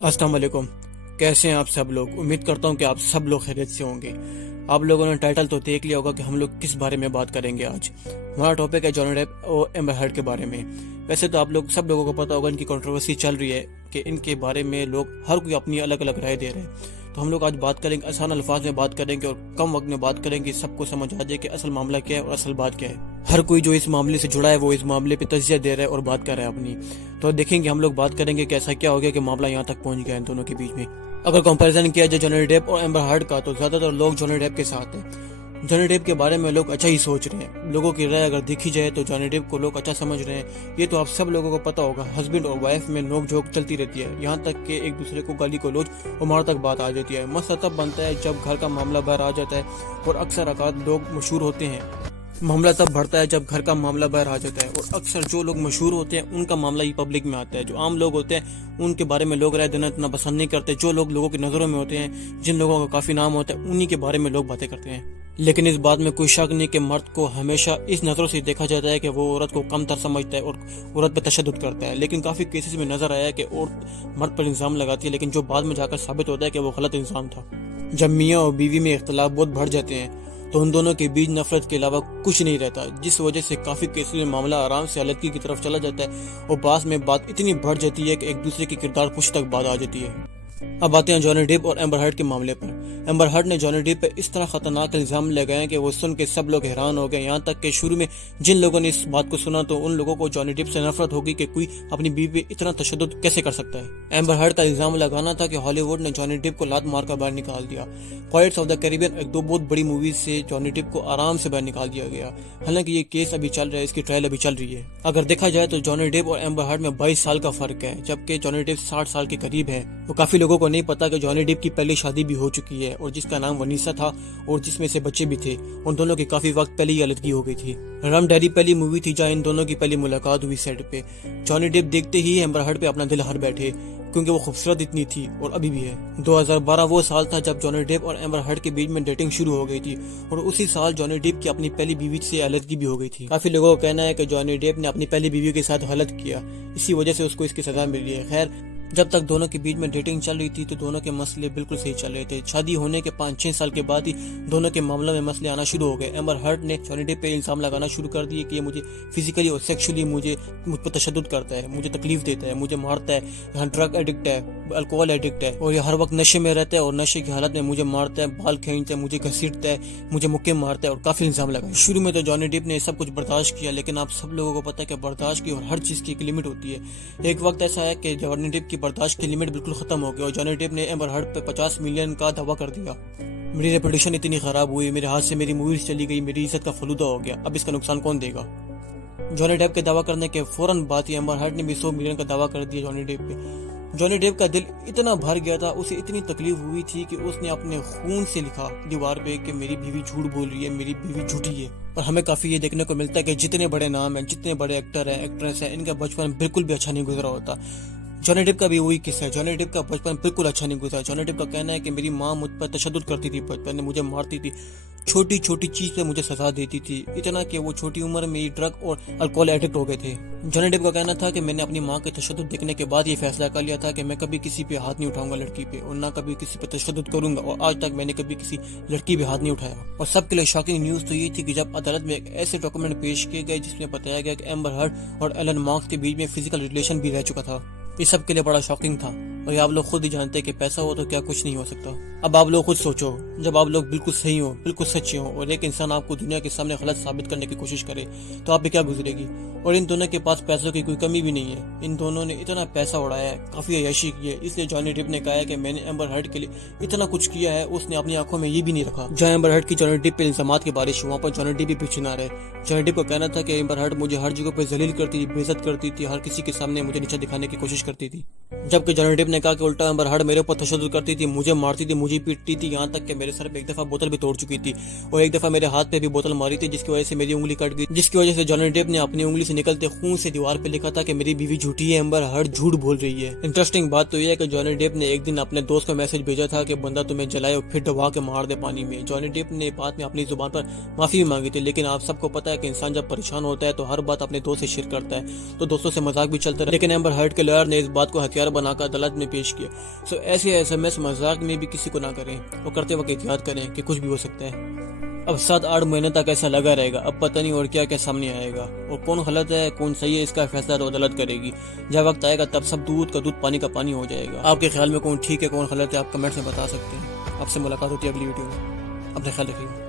अस्सलाम वालेकुम। कैसे हैं आप सब लोग? उम्मीद करता हूं कि आप सब लोग खैरियत से होंगे। आप लोगों ने टाइटल तो देख लिया होगा कि हम लोग किस बारे में बात करेंगे आज। हमारा टॉपिक है जॉनी डेप और एम्बर हर्ड के बारे में। वैसे तो आप लोग सब लोगों को पता होगा इनकी कंट्रोवर्सी चल रही है कि इनके बारे में लोग हर कोई अपनी अलग अलग राय दे रहे हैं। तो हम लोग आज बात करेंगे, आसान अल्फाज में बात करेंगे और कम वक्त में बात करेंगे, सबको समझ आ जाए कि असल मामला क्या है और असल बात क्या है। हर कोई जो इस मामले से जुड़ा है वो इस मामले पे तजिया दे रहा है और बात कर रहा है अपनी। तो देखेंगे, हम लोग बात करेंगे कि ऐसा क्या हो गया कि मामला यहाँ तक पहुंच गया इन दोनों के बीच में। अगर कंपैरिजन किया जाए जॉनी डेप और एम्बर हर्ड का, तो ज्यादातर लोग जॉनी डेप के साथ हैं। जॉनी डेप के बारे में लोग अच्छा ही सोच रहे हैं। लोगों की राय अगर देखी जाए तो जॉनी डेप को लोग अच्छा समझ रहे हैं। ये तो आप सब लोगों को पता होगा, हस्बैंड और वाइफ में नोक झोंक चलती रहती है, यहाँ तक कि एक दूसरे को गाली गलौज और मार तक बात आ जाती है। मसला तब बनता है जब घर का मामला बाहर आ जाता है और अक्सर औकात लोग मशहूर होते हैं। मामला तब बढ़ता है जब घर का मामला बाहर आ जाता है और अक्सर जो लोग मशहूर होते हैं उनका मामला ही पब्लिक में आता है। जो आम लोग होते हैं उनके बारे में लोग राय देना इतना पसंद नहीं करते। जो लोग लोगों की नज़रों में होते हैं, जिन लोगों का काफ़ी नाम होता है, उन्हीं के बारे में लोग बातें करते हैं। लेकिन इस बात में कोई शक नहीं कि मर्द को हमेशा इस नज़रों से देखा जाता है कि वो औरत को कमतर समझता है और औरत पर तशद्दुद करता है। लेकिन काफ़ी केसेस में नज़र आया है कि औरत मर्द पर इल्ज़ाम लगाती है, लेकिन जो बाद में जाकर साबित होता है कि वो गलत इल्ज़ाम था। जब मियाँ और बीवी में इख्तलाफ बहुत बढ़ जाते हैं तो उन दोनों के बीच नफरत के अलावा कुछ नहीं रहता, जिस वजह से काफ़ी केसेस में मामला आराम से अलग की तरफ चला जाता है और बाद में बात इतनी बढ़ जाती है कि एक दूसरे की किरदार पुछ तक बात आ जाती है। अब आते हैं जॉनी डेप और एम्बर हर्ड के मामले पर। एम्बर हर्ड ने जॉनी डेप पर इस तरह खतरनाक इल्जाम लगाए कि वो सुन के सब लोग हैरान हो गए। यहाँ तक कि शुरू में जिन लोगों ने इस बात को सुना तो उन लोगों को जॉनी डेप से नफरत होगी कि कोई अपनी बीवी पे इतना तशद्दुद कैसे कर सकता है। एम्बर हर्ड का इल्जाम लगाना था कि हॉलीवुड ने जॉनी डेप को लात मार कर बाहर निकाल दिया। पायरेट्स ऑफ द कैरिबियन एक दो बहुत बड़ी मूवीज से जॉनी डेप को आराम से बाहर निकाल दिया गया। हालांकि ये केस अभी चल रहा है, इसकी ट्रायल अभी चल रही है। अगर देखा जाए तो जॉनी डेप और एम्बर हर्ड में 22 साल का फर्क है, जबकि जॉनी डेप 60 साल के करीब है। वो काफी लोगों को नहीं पता कि जॉनी डेप की पहली शादी भी हो चुकी है और जिसका नाम वनीसा था और जिसमें से बच्चे भी थे। उन दोनों की काफी वक्त पहले ही अलग हो गई थी। रम डैडी पहली मूवी थी जहाँ इन दोनों की पहली मुलाकात हुई सेट पे। जॉनी डेप देखते ही एम्बर हर्ड पे अपना दिल हार बैठे, क्योंकि वो खूबसूरत इतनी थी और अभी भी है। 2012 वो साल था जब जॉनी डेप और एम्बर हर्ड के बीच में डेटिंग शुरू हो गई थी और उसी साल जॉनी डेप की अपनी पहली बीवी से अलग भी हो गई थी। काफी लोगों का कहना है कि जॉनी डेप ने अपनी पहली बीवी के साथ गलत किया, इसी वजह से उसको इसकी सजा मिली है। खैर, जब तक दोनों के बीच में डेटिंग चल रही थी तो दोनों के मसले बिल्कुल सही चल रहे थे। शादी होने के 5-6 साल के बाद ही दोनों के मामलों में मसले आना शुरू हो गए। एम्बर हर्ड ने जॉनी डेप पे इल्जाम लगाना शुरू कर दिए कि ये मुझे फिजिकली और सेक्सुअली मुझ पर तशद्दुद करता है, मुझे तकलीफ देता है, मुझे मारता है, यहाँ ड्रग एडिक्ट है, अल्कोहल एडिक्ट है और ये हर वक्त नशे में रहता है और नशे की हालत में मुझे मारता है, बाल खींचता है, मुझे घसीटता है, मुझे मुक्के मारता है और काफी इल्जाम लगाए। शुरू में तो जॉनी डेप ने सब कुछ बर्दाश्त किया, लेकिन आप सब लोगों को पता है कि बर्दाश्त की और हर चीज की एक लिमिट होती है। एक वक्त ऐसा है कि जॉनी डेप की बर्दाश्त की लिमिट बिल्कुल खत्म हो गया और जॉनी डेप ने एम्बर हर्ड पे 50 मिलियन का दावा कर दिया। मेरी रेपुटेशन इतनी खराब हुई, मेरे हाथ से मेरी मूवीज चली गई, मेरी इज्जत का फलूदा हो गया, अब इसका नुकसान कौन देगा। जॉनी डेप के दावा करने के फौरन बाद ही एम्बर हर्ड ने भी 100 मिलियन का दावा कर दिया जॉनी डेप पे। जॉनी डेप का दिल इतना भर गया था, उसे इतनी तकलीफ हुई थी कि उसने अपने खून से लिखा दीवार पे कि मेरी बीवी झूठ बोल रही है, मेरी बीवी झूठी है। और हमें काफी ये देखने को मिलता है कि जितने बड़े नाम हैं, जितने बड़े एक्टर हैं, एक्ट्रेस हैं, इनका बचपन बिल्कुल भी अच्छा नहीं गुजरा होता। जॉनी डेप का भी वही किस्सा है। जॉनी डेप का बचपन बिल्कुल अच्छा नहीं गुजरा। जॉनी डेप का कहना है कि मेरी माँ मुझ पर तशद्दुद करती थी, बचपन में मुझे मारती थी, छोटी छोटी चीज पे मुझे सजा देती थी, इतना कि वो छोटी उम्र में ही ड्रग और अल्कोहल एडिक्ट हो गए थे। जॉनी डेप का कहना था कि मैंने अपनी माँ के तशद्दुद देखने के बाद ये फैसला कर लिया था कि मैं कभी किसी पे हाथ नहीं उठाऊंगा लड़की पे और ना कभी किसी पे तशद्दुद करूंगा, और आज तक मैंने कभी किसी लड़की पे हाथ नहीं उठाया। और सबके लिए शॉकिंग न्यूज तो ये थी कि जब अदालत में एक ऐसे डॉक्यूमेंट पेश किए गए जिसमें बताया गया कि एम्बर हर्ड और एलन मार्क्स के बीच में फिजिकल रिलेशन भी रह चुका था। ये सब के लिए बड़ा शॉकिंग था और ये आप लोग खुद ही जानते हैं कि पैसा हो तो क्या कुछ नहीं हो सकता। अब आप लोग खुद सोचो, जब आप लोग बिल्कुल सही हो, बिल्कुल सच्चे हो और एक इंसान आपको दुनिया के सामने गलत साबित करने की कोशिश करे तो आप पे क्या गुजरेगी। और इन दोनों के पास पैसों की कोई कमी भी नहीं है। इन दोनों ने इतना पैसा उड़ाया है, काफी अय्याशी की है। इसलिए जॉनी डेप ने कहा है कि मैंने एम्बर हर्ड के लिए इतना कुछ किया है, उसने अपनी आंखों में ये भी नहीं रखा। जहाँ एम्बर हर्ड की जॉनी डेप पे इल्जामात की बारिश, वहाँ पर जॉनी डेप भी पीछे ना रहे। जॉनी डेप का कहना था कि एम्बर हर्ड मुझे हर जगह पे जलील करती थी, बेइज्जत करती थी, हर किसी के सामने मुझे नीचा दिखाने की कोशिश करती थी। जबकि जॉनी डेप ने कहा कि उल्टा एम्बर हर्ड मेरे ऊपर तशद्दुद करती थी, मुझे मारती थी, मुझे पीटती थी, यहाँ तक कि मेरे सर पे एक दफा बोतल भी तोड़ चुकी थी और एक दफा मेरे हाथ पे भी बोतल मारी थी, जिसकी वजह से मेरी उंगली कट गई, जिसकी वजह से जॉनी डेप ने अपनी उंगली से निकलते खून से दीवार पे लिखा था कि मेरी बीवी झूठी है, एम्बर हर्ड झूठ बोल रही है। इंटरेस्टिंग बात तो यह है कि जॉनी डेप ने एक दिन अपने दोस्त को मैसेज भेजा था कि बंदा तुम्हें जलाए और फिर डुबा के मार दे पानी में। जॉनी डेप ने बाद में अपनी जुबान पर माफी भी मांगी थी, लेकिन आप सबको पता है कि इंसान जब परेशान होता है तो हर बात अपने दोस्त से शेयर करता है, तो दोस्तों से मजाक भी चलता है। लेकिन एम्बर हर्ड के लॉयर ने इस बात को हथियार बनाकर अदालत نے پیش کیا. سو ایسے SMS مذاق میں بھی کسی کو نہ کریں اور کرتے وقت احتیاط کریں کہ کچھ بھی ہو سکتا ہے. اب 7-8 مہینے تک ایسا لگا رہے گا. اب پتہ نہیں اور کیا کیا سامنے آئے گا اور کون غلط ہے کون صحیح ہے اس کا فیصلہ تو عدالت کرے گی. جب وقت آئے گا تب سب دودھ کا دودھ پانی کا پانی ہو جائے گا. آپ کے خیال میں کون ٹھیک ہے کون غلط ہے آپ کمنٹ میں بتا سکتے ہیں. آپ سے ملاقات ہوتی ہے اگلی ویڈیو میں. اپنا خیال رکھیے.